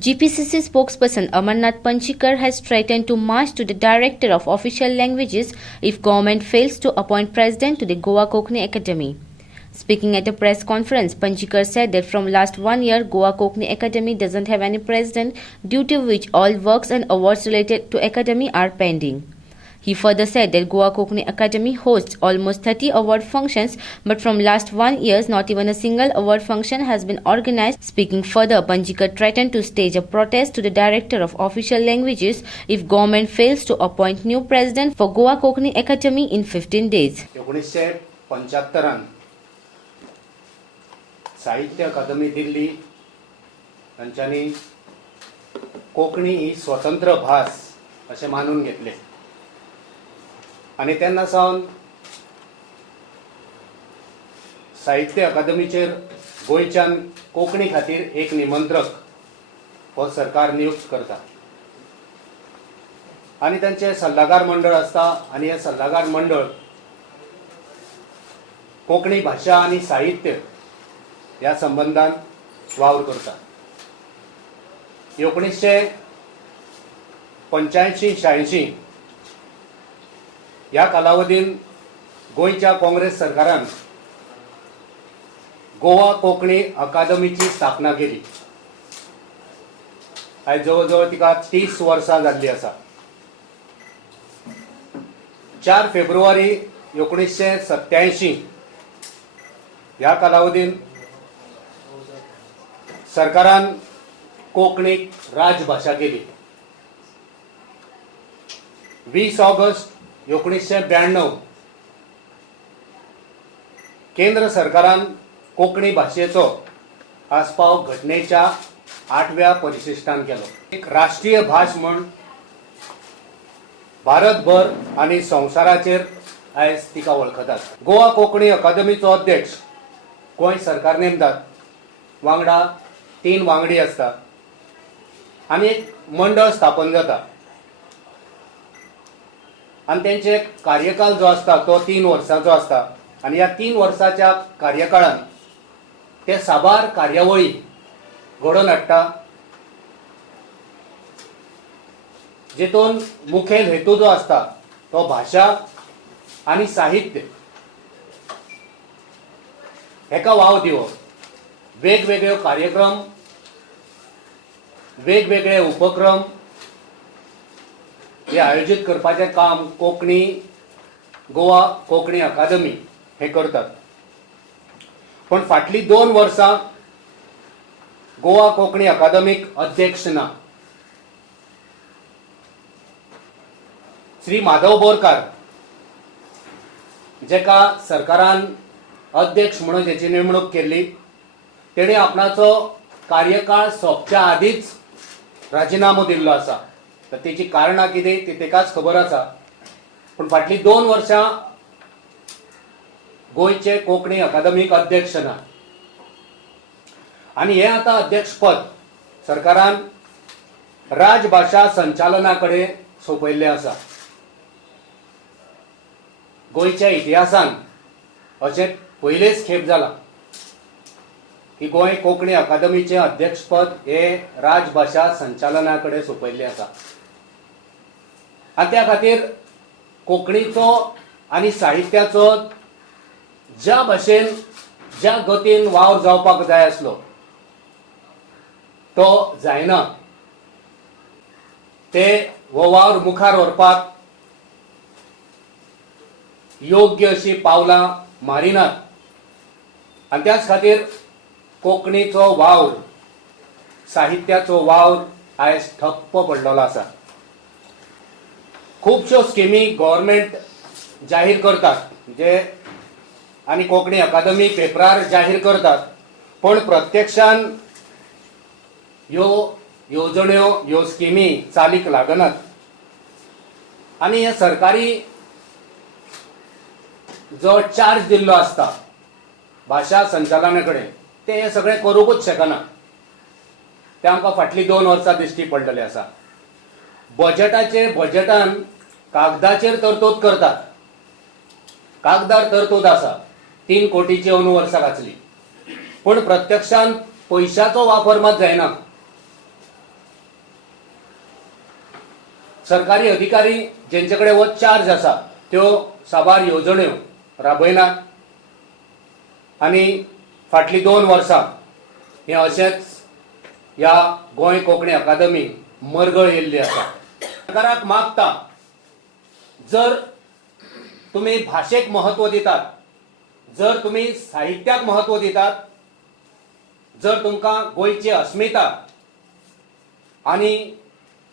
GPCC spokesperson Amarnath Panchikar has threatened to march to the Director of Official Languages if government fails to appoint president to the Goa Konkani Academy. Speaking at a press conference, Panchikar said that from last 1 year, Goa Konkani Academy doesn't have any president, due to which all works and awards related to academy are pending. He further said that Goa Konkani Academy hosts almost 30 award functions, but from last 1 year, not even a single award function has been organized. Speaking further, Panchikar threatened to stage a protest to the Director of Official Languages if government fails to appoint new president for Goa Konkani Academy in 15 days. 1975 साहित्य अकादमी दिल्ली तांच्यांनी कोंकणी ही स्वतंत्र भास अशें मानून घेतले आनी तेन्ना सावन साहित्य अकादमीचेर गोंयच्यान कोंकणी खातीर एक निमंत्रक हो सरकार नियुक्त करता आनी तांचे सल्लागार मंडळ आसता आनी हे सल्लागार मंडळ कोंकणी भाषा आनी साहित्य या संबंधान वावर करता. 1985-86 या कालावधीन गोंयच्या काँग्रेस सरकारान गोवा कोंकणी अकादमीची स्थापना केली. आयज जवळ तिका 30 वर्सां जाल्ली आसा. 4 फेब्रुवारी 1987 या कालावधीन सरकारान कोंकणीक राजभाषा केली. 20 ऑगस्ट 1992 केंद्र सरकारान कोंकणी भाषेचो आस्पाव घटनेच्या 8व्या परिशिष्टान केलो. एक राष्ट्रीय भास म्हण भारतभर आनी संवसाराचेर आयज तिका वळखतात. गोवा कोंकणी अकादमीचो अध्यक्ष गोंय सरकार नेमतात. वांगडा 3 वांगडी असता आनी एक मंडळ स्थापन जाता आनी तेंचे कार्यकाल जो आसता तो 3 वर्सांचो आसता आनी ह्या 3 वर्साच्या कार्यकाळान ते साबार कार्यावळी घडोवन हाडटा जेतून मुखेल हेतू जो आसता तो भाषा आनी साहित्य हेका वाव दिवप. वेगवेगळे कार्यक्रम वेगवेगळे उपक्रम हे आयोजित करपाचे काम कोंकणी गोवा कोंकणी अकादमी हे करतात. पण फाटली 2 वर्सां गोवा कोंकणी अकादमीक अध्यक्ष ना. श्री माधव बोरकार जेका सरकारान अध्यक्ष म्हणून जेची नेमणूक केल्ली तेणे आपणाचो कार्यकाळ सोंपच्या आदींच राजीनामो दिल्लो आसा. तर तेची कारणां कितें ती तेकाच खबर आसा. पण फाटली 2 वर्सां गोंयचे कोंकणी अकादमीक अध्यक्ष ना आनी हे आतां अध्यक्षपद सरकारान राजभाषा संचालना कडेन सोपयल्लें आसा. गोंयच्या इतिहासान अशें पयलेच खेप जाला की गोंय कोंकणी अकादमीचे अध्यक्षपद हे राजभाषा संचालना कडेन सोपयल्लें आसा. आनी त्या खातीर कोंकणीचो आनी साहित्याचो ज्या भाशेन ज्या गतीन वावर जावपाक जाय आसलो तो जायना. ते हो वावर मुखार व्हरपाक योग्य अशी पावलां मारिनात आनी त्याच खातीर कोंकणीचो वावर साहित्याचो वावर आयज ठप्प पडलेलो आसा. खूबश्यो स्किमी गव्हर्नमेंट जाहीर करतात जे आनी कोंकणी अकादमी पेपरार जाहीर करतात पण प्रत्यक्षान ह्यो येवजण्यो ह्यो स्किमी चालीक लागनात आनी हे सरकारी जो चार्ज दिल्लो आसता भाषा संचालना कडेन ते हे सगळे करूंकच शकना. ते आमकां फाटली 2 वर्सां दिश्टी पडलेले आसा. बजेटान कागदाचेर तरतूद करतात. कागदार तरतूद आसा 3 कोटीची अंदू वर्सां घातली पण प्रत्यक्षान पैशाचो वापर मात जायना. सरकारी अधिकारी जेंचेकडे हो चार्ज आसा त्यो साबार येवजण्यो राबयनात आनी फाटली 2 वर्सां हे अशेंच ह्या गोंय कोंकणी अकादमी मरगळ येयल्ली आसा. सरकाराक मागता जर तुम्ही भाषेक महत्व दितात, जर तुम्ही साहित्याक महत्व दितात, जर तुमकां गोंयची अस्मिता आनी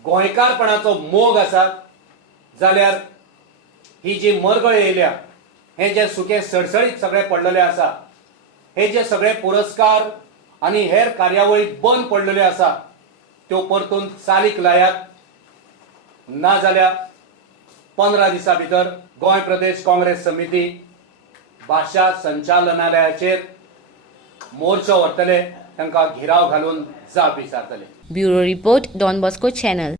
गोंयकारपणाचो मोग आसा जाल्यार ही जी मरगळ येयल्या, हे जे सुके सडसडीत सगळे पडलेले आसा, हे जे सगळे पुरस्कार आनी हेर कार्यावळी बंद पडलेल्यो आसा त्यो परतून चालीक लायात. ना जाल्यार 15 दिसां भितर गोंय प्रदेश काँग्रेस समिती भाषा संचालनालयाचेर मोर्चो व्हरतले, तांकां घेराव घालून जाप विचारतले. Bureau report, Don Bosco channel.